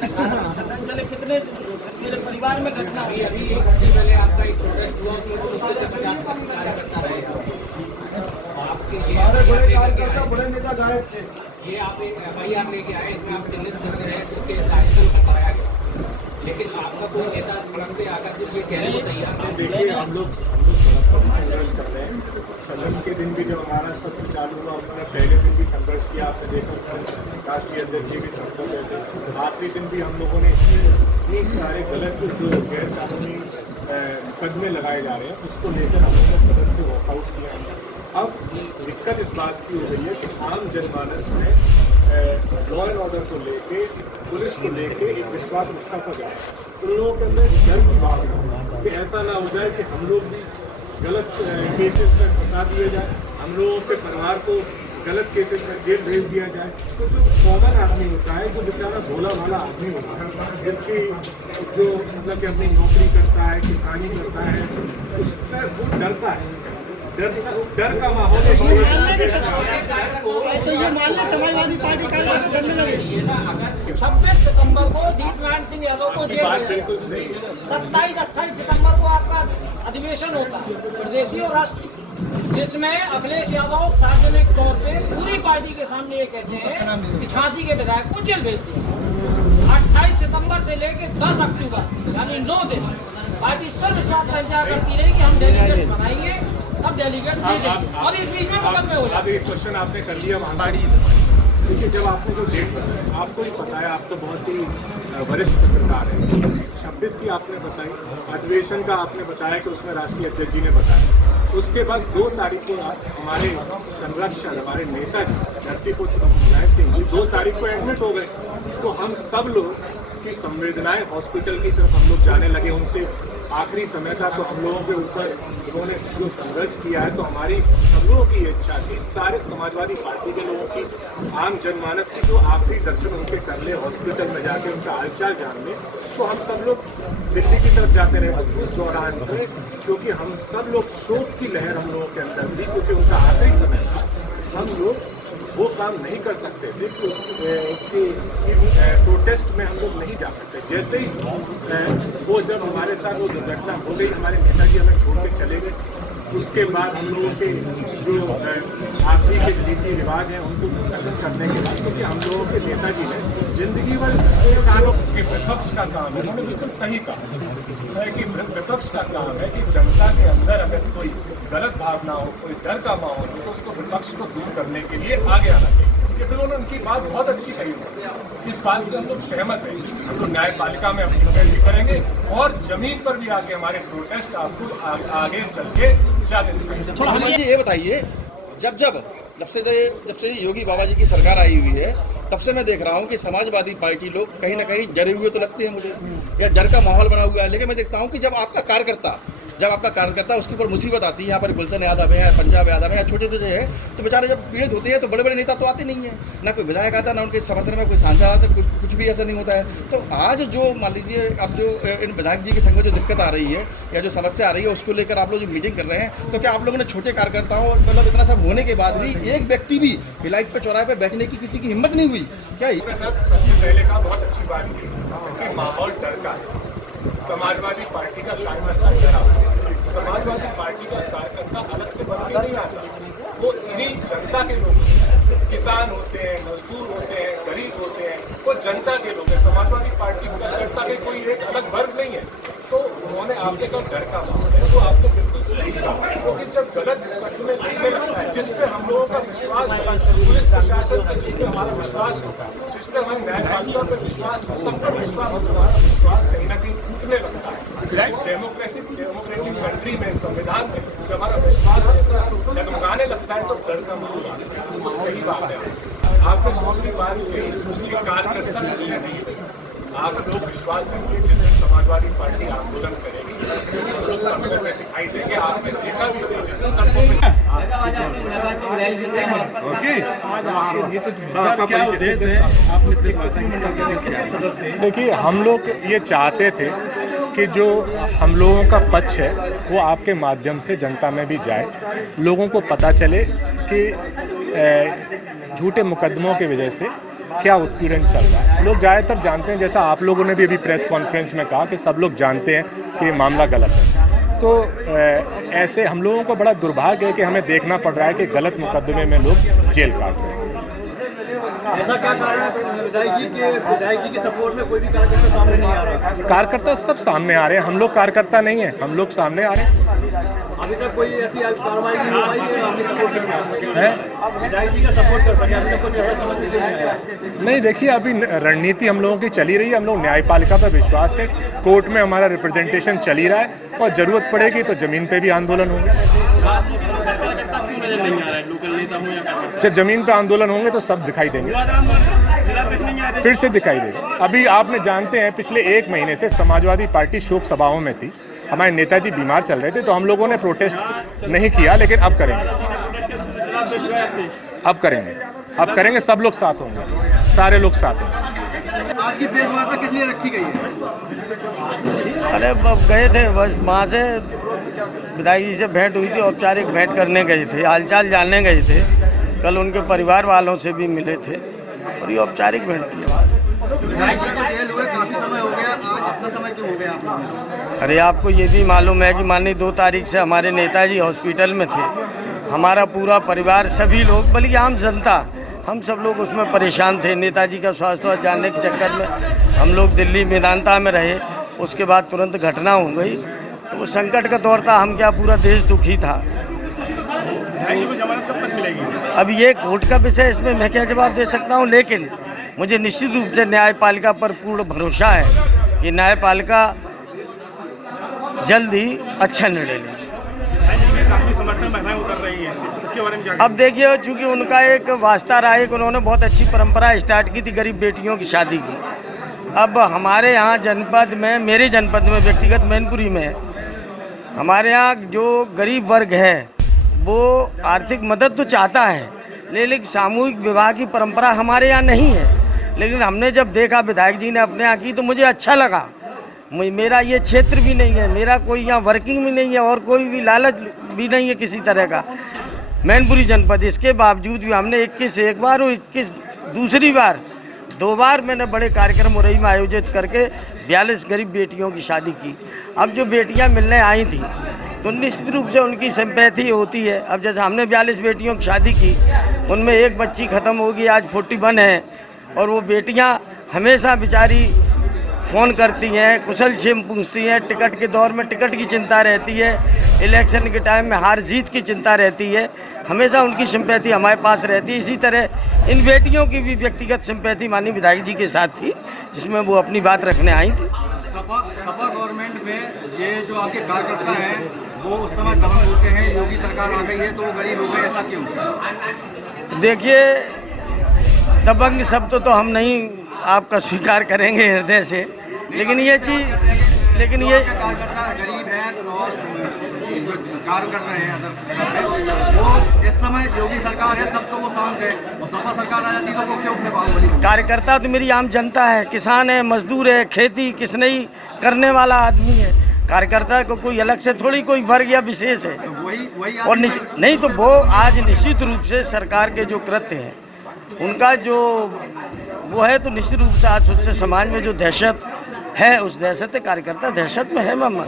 मैंने कहा सदन चले कितने मेरे परिवार में घटना हुई। अभी एक हफ्ते पहले आपका एक प्रोटेस्ट हुआ कि उसमें से 50% कार्यकर्ता रहे आपके सारे बड़े कार्यकर्ता बड़े नेता गायब थे। ये आप एक FIR लेके आए, इसमें आप चिन्हित कर रहे हैं तो केस लाइसेंस कराया गया, लेकिन आपका कोई नेता सड़क पे आकर के ये कहने को तैयार नहीं। देखिए हम लोग सड़क पर भी संघर्ष कर रहे हैं। सदन के दिन भी जब हमारा सत्र चालू हुआ उन्होंने पहले दिन भी संघर्ष किया, आपने देखा राष्ट्रीय अध्यक्ष जी भी संपर्क हुए थे। आखिरी दिन भी हम लोगों ने इतनी सारे गलत जो गैर कानूनी मुकदमे लगाए जा रहे हैं उसको लेकर हम लोगों ने सदन से वॉकआउट किया है। अब दिक्कत इस बात की हो गई है कि आम जनमानस में लॉ एंड ऑर्डर को लेके, पुलिस को लेके एक विश्वास उठा सा जाए। उन लोगों के अंदर डर की भावना कि ऐसा ना हो जाए कि हम लोग भी गलत केसेस में फंसा दिए जाए, हम लोगों के परिवार को गलत केसेस में जेल भेज दिया जाए। तो जो कॉमन आदमी होता है, जो बेचारा भोला भाला आदमी होता है, जिसकी जो मतलब कि अपनी नौकरी करता है, किसानी करता है, उस पर वो डरता है। डर का माहौल है। तो ये मान ले समाजवादी पार्टी कार्यकर्ता डरने लगे। 26 सितंबर को दीपनारायण सिंह यादव को जेल, बिल्कुल सही। 27-28 सितंबर को आपका अधिवेशन होता है प्रदेशी और राष्ट्रीय, जिसमें अखिलेश यादव सार्वजनिक तौर पे पूरी पार्टी के सामने ये कहते हैं कि झांसी के विधायक को जेल भेज दिया। 28 सितंबर से लेकर 10 अक्टूबर यानी 9 दिन पार्टी सब इस बात का इंतजार करती रही कि हम डेलीगेट बनाएंगे, तब डेलीगेट भेजेंगे, और इस बीच में मुकदमे हो जाते। एक क्वेश्चन आपने कर लिया देखिए, जब आपने जो डेट बताई, आपको ही पता है, आप तो बहुत ही वरिष्ठ पत्रकार हैं। 26 की आपने बताई, अधिवेशन का आपने बताया कि उसमें राष्ट्रीय अध्यक्ष जी ने बताया। उसके बाद 2 तारीख को हमारे संरक्षक, हमारे नेता धरतीपुत्र मुलायम सिंह जी 2 तारीख को एडमिट हो गए। तो हम सब लोग की संवेदनाएं हॉस्पिटल की तरफ हम लोग जाने लगे। उनसे आखिरी समय था तो हम लोगों के ऊपर उन्होंने जो संघर्ष किया है, तो हमारी सब लोगों की इच्छा थी, सारे समाजवादी पार्टी के लोगों की, आम जनमानस की, जो आखिरी दर्शन उनके कर ले हॉस्पिटल में जाके उनका हालचाल जान ले। तो हम सब लोग दिल्ली की तरफ जाते रहे उस दौरान, क्योंकि हम सब लोग शोक की लहर हम लोगों के अंदर थी, क्योंकि उनका आखिरी समय था। हम लोग वो काम नहीं कर सकते थे कि उसकी प्रोटेस्ट में हम लोग नहीं जा सकते। जैसे ही वो जब हमारे साथ वो दुर्घटना हो गई, हमारे नेताजी हमें छोड़ के चले गए, उसके बाद हम लोगों के जो आखिरी के रीति रिवाज हैं उनको खत्म करने के बाद, क्योंकि हम लोगों के नेताजी ने जिंदगी भर किसानों के विपक्ष का काम है, उन्होंने बिल्कुल सही कहा है कि विपक्ष का काम है कि जनता के अंदर अगर कोई गलत भावना हो, कोई डर का माहौल हो, तो उसको विपक्ष को दूर करने के लिए आगे आना चाहिए। उन्होंने उनकी बात बहुत अच्छी कही है, इस बात से हम लोग सहमत हैं। हम लोग न्यायपालिका में अपनी पैरवी करेंगे और जमीन पर भी आके हमारे प्रोटेस्ट आपको आगे चल के जाने देंगे। मुझे ये बताइए, जब से योगी बाबा जी की सरकार आई हुई है, तब से मैं देख रहा हूँ कि समाजवादी पार्टी लोग कहीं ना कहीं डरे हुए तो लगते हैं मुझे, या डर का माहौल बना हुआ है। लेकिन मैं देखता हूँ कि जब आपका कार्यकर्ता उसके ऊपर मुसीबत आती है, यहाँ पर गुलशन यादव है, पंजाब यादव है, या छोटे छोटे हैं, तो बेचारे जब पीड़ित होते हैं तो बड़े बड़े नेता तो आते नहीं है, ना कोई विधायक आता, ना उनके समर्थन में कोई सांसद आता, कुछ भी ऐसा नहीं होता है। तो आज जो मान लीजिए अब जो इन विधायक जी के संग में जो दिक्कत आ रही है या जो समस्या आ रही है, उसको लेकर आप लोग जो मीटिंग कर रहे हैं, तो क्या आप लोगों ने छोटे कार्यकर्ताओं, मतलब इतना सब होने के बाद भी एक व्यक्ति भी लाइट पे चौराहे पे बैठने की किसी की हिम्मत नहीं हुई क्या? सबसे पहले का बहुत अच्छी बात है, माहौल डर का है। समाजवादी पार्टी का कार्यकर्ता डरा, समाजवादी पार्टी का कार्यकर्ता अलग से बन के नहीं आता, वो इन्हीं जनता के लोग हैं, किसान होते हैं, मजदूर होते हैं, गरीब होते हैं, वो जनता के लोग हैं। समाजवादी पार्टी का कार्यकर्ता के कोई एक अलग वर्ग नहीं है। तो उन्होंने आपने कहा डर का माहौल है, तो आपने बिल्कुल सही कहा, क्योंकि जब गलत मुकदमे लगने लगता है, जिसपे हम लोगों का विश्वास है, पुलिस प्रशासन पे जिसपे हमारा विश्वास होगा, जिसपे हमारी न्यायपालिका पे विश्वास हो, सब पर विश्वास हो, हमारा विश्वास कहीं ना कहीं टूटने लगता है। डेमोक्रेटिक कंट्री में, संविधान में जब हमारा विश्वास ऐसा डगमगाने लगता है तो डर का माहौल आता है। वो सही बात है। आपको दूसरी बात कार्यकर्ता नहीं, आप लोग विश्वास करिए, जिस दिन समाजवादी पार्टी आंदोलन करेगी हम लोग सड़कों में दिखाई देंगे। आपने देखा भी होगा जिस दिन सड़कों में देखिए, हम लोग ये चाहते थे कि जो हम लोगों का पक्ष है वो आपके माध्यम से जनता में भी जाए, लोगों को पता चले कि झूठे मुकदमों की वजह से क्या उत्पीड़न चल रहा है। लोग ज़्यादातर जानते हैं, जैसा आप लोगों ने भी अभी प्रेस कॉन्फ्रेंस में कहा कि सब लोग जानते हैं कि ये मामला गलत है। तो ऐसे हम लोगों को बड़ा दुर्भाग्य है कि हमें देखना पड़ रहा है कि गलत मुकदमे में लोग जेल काट रहे हैं। ऐसा क्या कारण है विधायक जी के सपोर्ट में कोई भी कार्यकर्ता सामने नहीं आ रहा? कार्यकर्ता सब सामने आ रहे हैं, हम लोग कार्यकर्ता नहीं हैं, हम लोग सामने आ रहे हैं। अभी तक कोई ऐसी कार्रवाई नहीं हो पाई है आपके सपोर्ट करने? अब विधायक जी का सपोर्ट कर सके, अभी तक कुछ ऐसा समझ में नहीं आया। नहीं, देखिए अभी रणनीति हम लोगों की चली रही है, हम लोग न्यायपालिका पर विश्वास है, कोर्ट में हमारा रिप्रेजेंटेशन चल ही रहा है और ज़रूरत पड़ेगी तो ज़मीन पे भी आंदोलन होंगे। जब ज़मीन पे आंदोलन होंगे तो सब दिखाई देंगे, फिर से दिखाई देगा। अभी आपने जानते हैं पिछले 1 महीने से समाजवादी पार्टी शोक सभाओं में थी, हमारे नेताजी बीमार चल रहे थे तो हम लोगों ने प्रोटेस्ट नहीं किया, लेकिन अब करेंगे, अब करेंगे, सब लोग साथ होंगे, सारे लोग साथ होंगे। आज की प्रेस वार्ता किस लिए रखी गई है? अरे गए थे बस, वहाँ से विधायक जी से भेंट हुई थी, औपचारिक भेंट करने गए थे, हालचाल जानने गए थे। कल उनके परिवार वालों से भी मिले थे और ये औपचारिक भेंट थी। विधायक जी को जेल हुए काफी समय हो गया, आज इतना समय क्यों हो गया आपको? अरे आपको ये भी मालूम है कि माननीय 2 तारीख से हमारे नेताजी हॉस्पिटल में थे, हमारा पूरा परिवार, सभी लोग, बल्कि आम जनता, हम सब लोग उसमें परेशान थे। नेताजी का स्वास्थ्य जानने के चक्कर में हम लोग दिल्ली मेदांता में रहे, उसके बाद तुरंत घटना हो गई, तो वो संकट का दौर था, हम क्या पूरा देश दुखी था। अब ये कोर्ट का विषय, इसमें मैं क्या जवाब दे सकता हूँ, लेकिन मुझे निश्चित रूप से न्यायपालिका पर पूर्ण भरोसा है कि न्यायपालिका जल्द ही अच्छा निर्णय लेगी। अब देखिए, चूंकि उनका एक वास्ता रहा है, उन्होंने बहुत अच्छी परंपरा स्टार्ट की थी गरीब बेटियों की शादी की। अब हमारे यहाँ जनपद में, मेरे जनपद में व्यक्तिगत मैनपुरी में, हमारे यहाँ जो गरीब वर्ग है वो आर्थिक मदद तो चाहता है, लेकिन सामूहिक विवाह की परंपरा हमारे यहाँ नहीं है। लेकिन हमने जब देखा विधायक जी ने अपने यहाँ की तो मुझे अच्छा लगा। मेरा ये क्षेत्र भी नहीं है, मेरा कोई यहाँ वर्किंग भी नहीं है और कोई भी लालच भी नहीं है किसी तरह का, मैनपुरी जनपद। इसके बावजूद भी हमने 21 एक बार और 21 दूसरी बार, 2 बार मैंने बड़े कार्यक्रम मुरई में आयोजित करके 42 गरीब बेटियों की शादी की। अब जो बेटियां मिलने आई थी तो निश्चित रूप से उनकी सिंपैथी होती है। अब जैसे हमने 42 बेटियों की शादी की, उनमें एक बच्ची ख़त्म होगी, आज 41 है, और वो बेटियां हमेशा बेचारी फ़ोन करती हैं, कुशल क्षेम पूछती हैं। टिकट के दौर में टिकट की चिंता रहती है, इलेक्शन के टाइम में हार जीत की चिंता रहती है, हमेशा उनकी सिंपैथी हमारे पास रहती है। इसी तरह इन बेटियों की भी व्यक्तिगत सिंपैथी माननीय विधायक जी के साथ थी, जिसमें वो अपनी बात रखने आई थी। सपा गवर्नमेंट में ये जो आपके कार्यकर्ता हैं वो उस समय दबंग होते हैं, योगी सरकार आ गई है तो वो गरीब हो गए, ऐसा क्यों? देखिए, दबंग शब्द तो हम नहीं आपका स्वीकार करेंगे हृदय से, लेकिन ये चीज़, लेकिन ये कार्यकर्ता गरीब है और जो कार्य कर रहे हैं अदर, वो इस समय योगी सरकार है तब तो वो शांत है, और सपा सरकार आ जाती तो वो क्यों उठे बाहुबली? कार्यकर्ता तो मेरी आम जनता है, किसान है, मजदूर है, खेती किसनई करने वाला आदमी है। कार्यकर्ता को कोई अलग से थोड़ी कोई वर्ग या विशेष है, वही और नहीं तो वो आज निश्चित रूप से सरकार के जो कृत्य हैं उनका जो वो है, तो निश्चित रूप से आज उससे समाज में जो दहशत है, उस दहशत कार्यकर्ता दहशत में है। मामा